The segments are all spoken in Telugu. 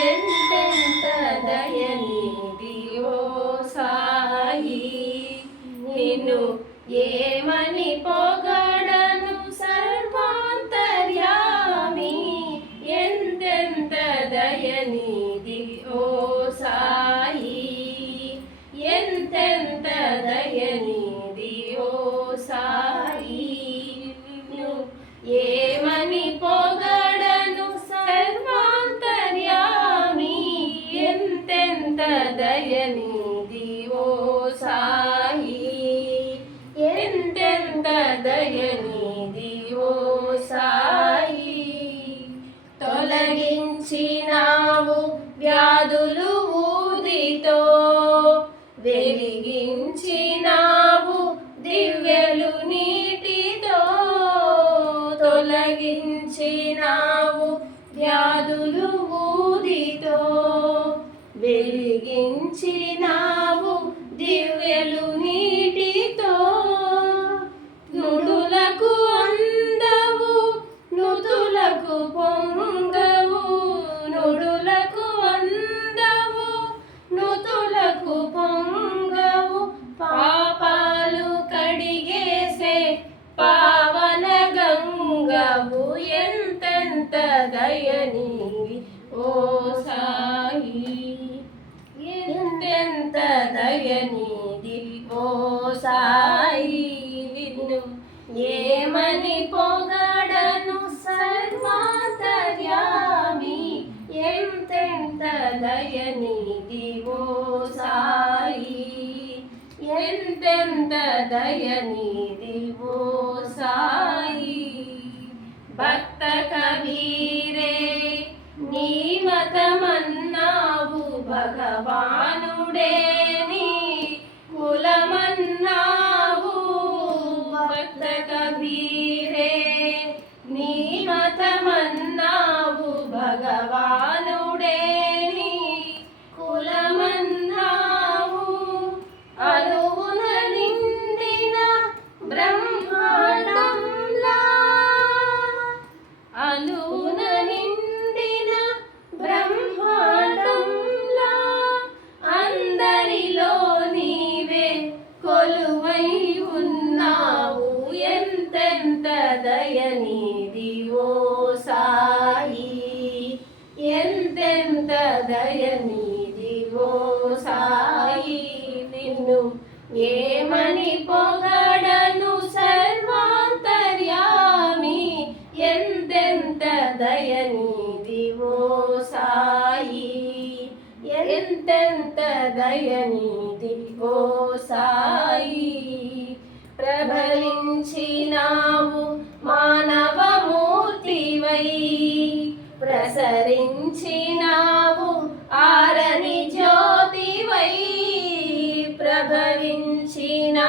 ఎంతెంత దయనీది సాయి నిన్ను ఏమని పొగడను సర్వాంతర్యామి? ఎంతెంత దయనీది దయనిది ఓ సాయి. తొలగించినావు వ్యాధులు ఊదితో వెలిగించినావు దివ్యలు నీటితో. తొలగించినావు వ్యాధులు ఊదితో వెలిగించినావు దివ్య ఎంతెంత దయనీవి ఓ సాయి ఎంతెంత దయనీది ఓ సాయి విను ఏమని పొగడను సర్వాంతర్యామి ఎంతెంత దయనీది ఓ సాయి ఎంతెంత దయనీది ఓ సాయి భక్త కబీరే నీ మతమన్నావు భగవానుడే నీ కులమన్నావు భక్త కబీరే ఓ సాయి ఎంతెంత దయనీది ఓ సాయి నిన్ను ఏమని పొగడను సర్వాంతర్యామి ఎంతెంత దయనీది ఓ సాయి ఎంతెంత దయనీది ఓ సాయి. ప్రసరించినావు. ఆరని జ్యోతివై ప్రభవించినా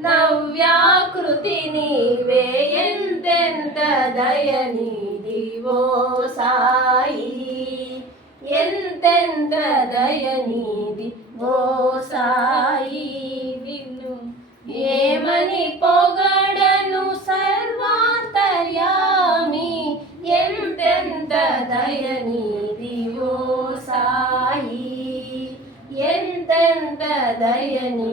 నవ్యాకృతి నీవే ఎంతెంత దయనీది ఓ సాయి. ఎంతెంత దయనీది ఓ సాయి. నిన్ను ఏమని పొగడను సర్వాంతర్యామి ఎంతెంత దయనీది ఓ సాయి. ఎంతెంత దయనీది ఓ